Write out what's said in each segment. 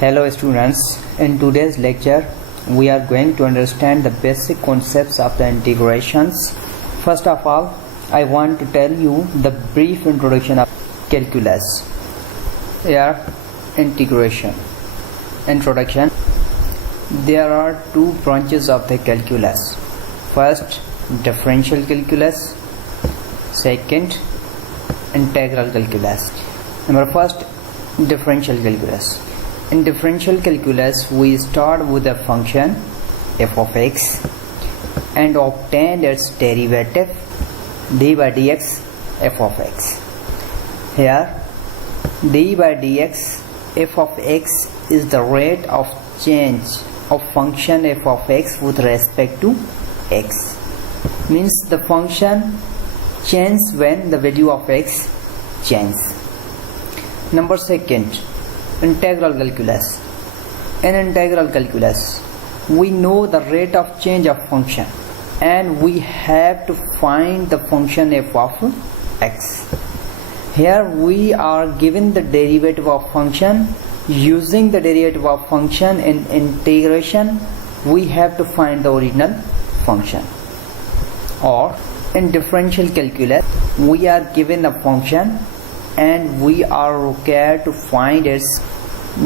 Hello students, in today's lecture we are going to understand the basic concepts of the integrations. First of all, I want to tell you the brief introduction of calculus. Here, integration. Introduction. There are two branches of the calculus. First, differential calculus. Second, integral calculus. Number first, differential calculus. In differential calculus, we start with a function f of x and obtain its derivative d by dx f of x. Here, d by dx f of x is the rate of change of function f of x with respect to x. Means the function changes when the value of x changes. Number second, integral calculus. In integral calculus, we know the rate of change of function and we have to find the function f of x. Here we are given the derivative of function. Using the derivative of function in integration, we have to find the original function. Or in differential calculus, we are given a function and we are required to find its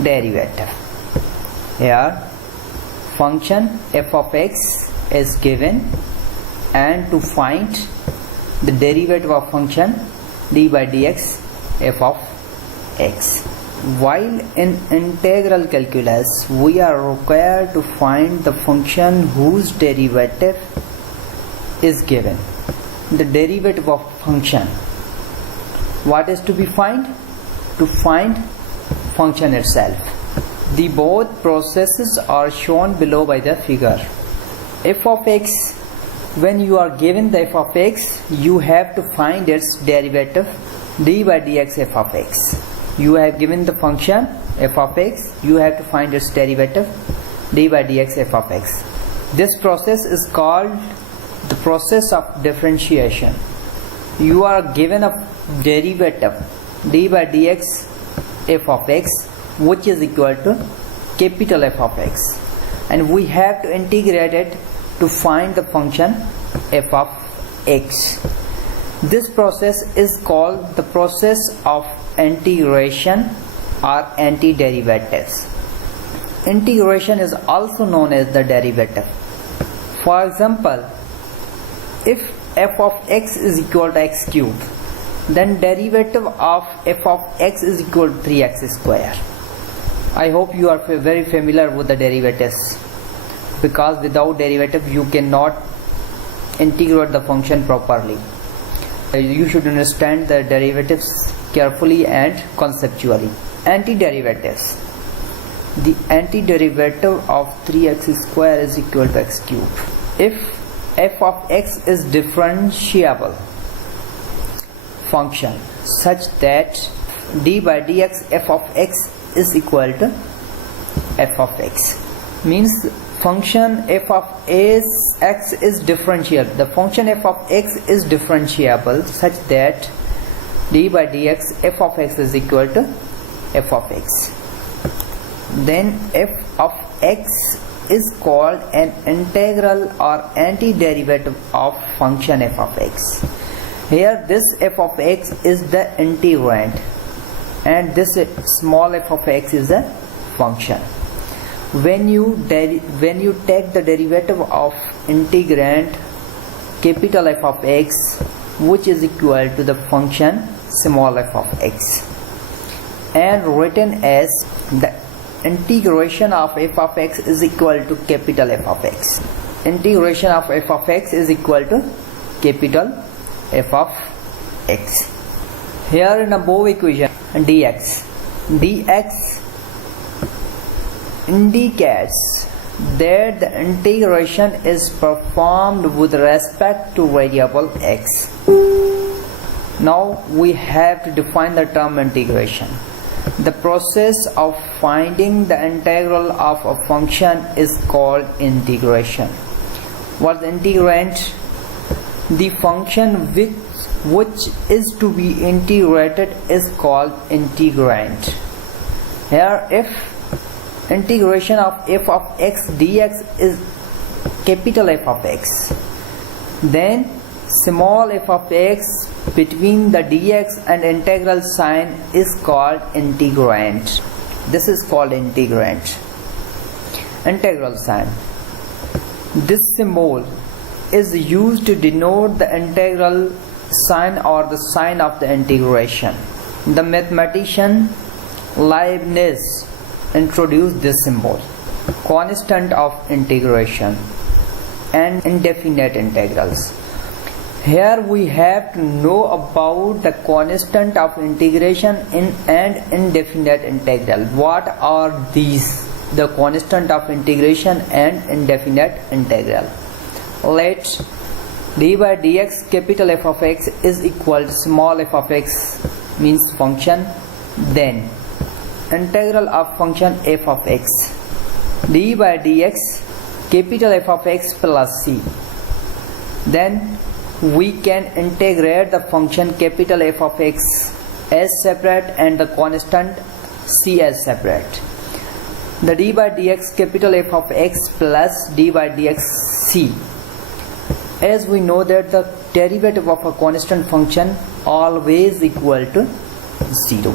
derivative. Here, function f of x is given and to find the derivative of function d by dx f of x. While in integral calculus, we are required to find the function whose derivative is given. The derivative of function. What is to be find? To find function itself. The both processes are shown below by the figure. F of x, when you are given the f of x, you have to find its derivative d by dx f of x. You have given the function f of x, you have to find its derivative d by dx f of x. This process is called the process of differentiation. You are given a derivative d by dx f of x, which is equal to capital F of x, and we have to integrate it to find the function f of x. This process is called the process of integration or antiderivatives. Integration is also known as the derivative. For example, if f of x is equal to x cube, then derivative of f of x is equal to 3x square. I hope you are very familiar with the derivatives, because without derivative you cannot integrate the function properly. You should understand the derivatives carefully and conceptually. Antiderivatives. The antiderivative of 3x square is equal to x cube. If f of x is differentiable function such that d by dx f of x is equal to f of x, means function f of x is differentiable. The function f of x is differentiable such that d by dx f of x is equal to f of x. Then f of x is called an integral or antiderivative of function f of x. Here this f of x is the integrand and this small f of x is a function. When you take the derivative of integrand capital F of x, which is equal to the function small f of x, and written as the integration of f of x is equal to capital F of x. Integration of f of x is equal to capital F of x. Here in above equation, dx indicates that the integration is performed with respect to variable x. Now we have to define the term integration. The process of finding the integral of a function is called integration. What is integrand? The function which is to be integrated is called integrand. Here, if integration of f of x dx is capital F of x. Then small f of x between the dx and integral sign is called integrand. This is called integrand. Integral sign. This symbol is used to denote the integral sign or the sign of the integration. The mathematician Leibniz introduced this symbol. Constant of integration and indefinite integrals. Here we have to know about the constant of integration and indefinite integral. What are these? The constant of integration and indefinite integral. Let d by dx capital F of x is equal to small f of x means function, then integral of function f of x d by dx capital F of x plus c. Then we can integrate the function capital F of x as separate and the constant c as separate. The d by dx capital F of x plus d by dx c. As we know that the derivative of a constant function always equal to 0,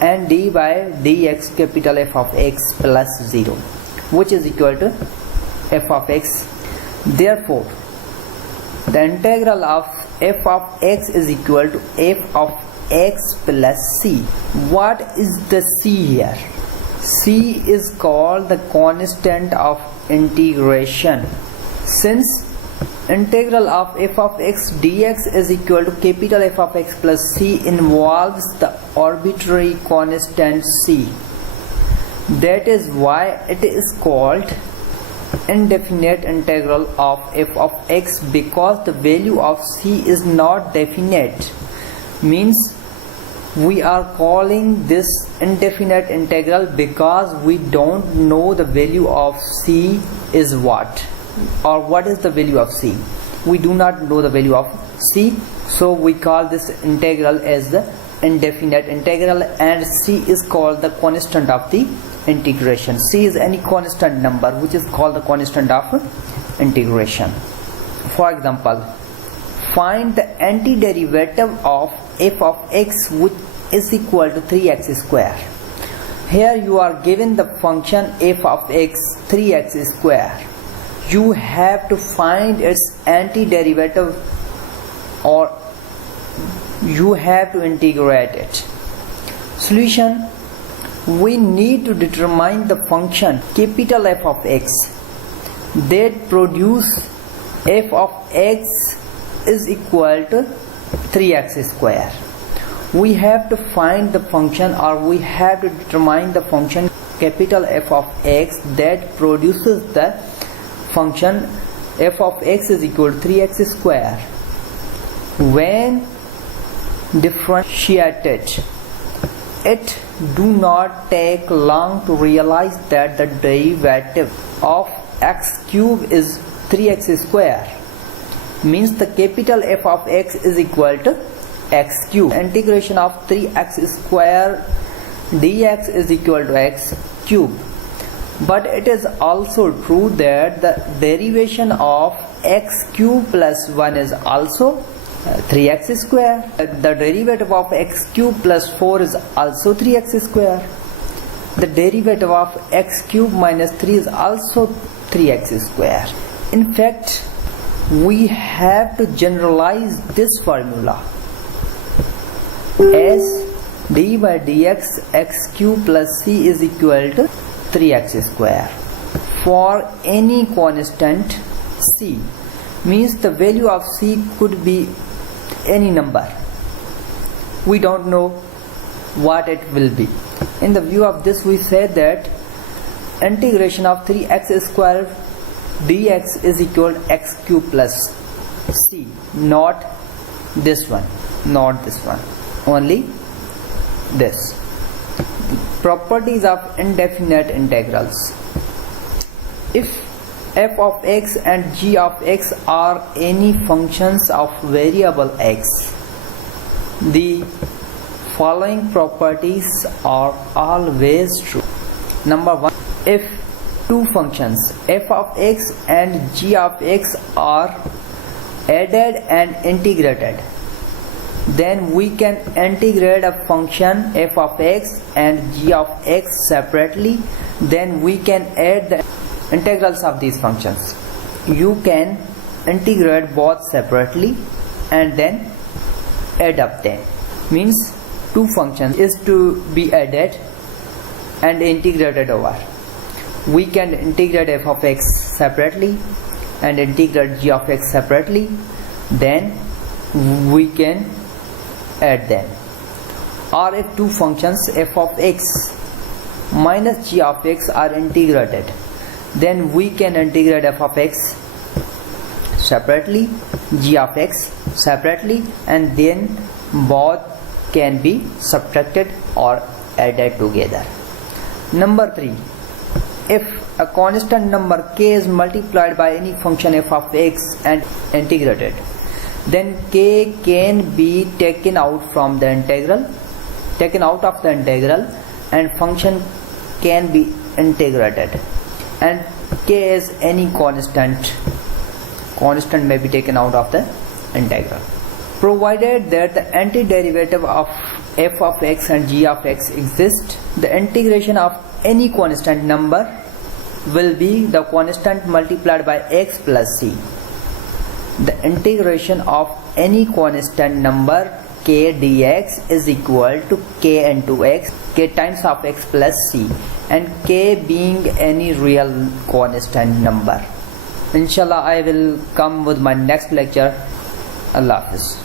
and d by dx capital F of x plus 0, which is equal to f of x. Therefore the integral of f of x is equal to f of x plus c. What is the c here? C is called the constant of integration. Since integral of f of x dx is equal to capital F of x plus c involves the arbitrary constant c, that is why it is called indefinite integral of f of x, because the value of c is not definite. Means we are calling this indefinite integral because we don't know the value of c is what, or what is the value of c. We do not know the value of c, so we call this integral as the indefinite integral, and c is called the constant of the integration. C is any constant number which is called the constant of integration. For example, find the antiderivative of f of x which is equal to 3x square. Here you are given the function f of x 3x square. You have to find its antiderivative, or you have to integrate it. Solution: we need to determine the function capital F of x that produce f of x is equal to 3x square. We have to find the function, or we have to determine the function capital F of x that produces the function f of x is equal to 3x square. When differentiated, it do not take long to realize that the derivative of x cube is 3x square. Means the capital F of x is equal to x cube. Integration of 3x square dx is equal to x cube. But it is also true that the derivation of x cube plus 1 is also 3x square. The derivative of x cube plus 4 is also 3x square. The derivative of x cube minus 3 is also 3x square. In fact, we have to generalize this formula as d by dx x cube plus c is equal to 3x square for any constant c. Means the value of c could be any number. We don't know what it will be. In the view of this, we say that integration of 3x square dx is equal to x cube plus c, not this one, only this. Properties of indefinite integrals. If f of x and g of x are any functions of variable x, the following properties are always true. Number 1, if two functions f of x and g of x are added and integrated, then we can integrate a function f of x and g of x separately. Then we can add the integrals of these functions. You can integrate both separately and then add up them. Means two functions is to be added and integrated over. We can integrate f of x separately and integrate g of x separately. Then we can add them. Or if two functions f of x minus g of x are integrated, then we can integrate f of x separately, g of x separately, and then both can be subtracted or added together. Number 3, if a constant number k is multiplied by any function f of x and integrated, then k can be taken out of the integral, and function can be integrated. And k is any constant may be taken out of the integral, provided that the antiderivative of f of x and g of x exist. The integration of any constant number will be the constant multiplied by x plus c. The integration of any constant number k dx is equal to k into x, k times of x plus c, and k being any real constant number. Inshallah, I will come with my next lecture. Allah Hafiz.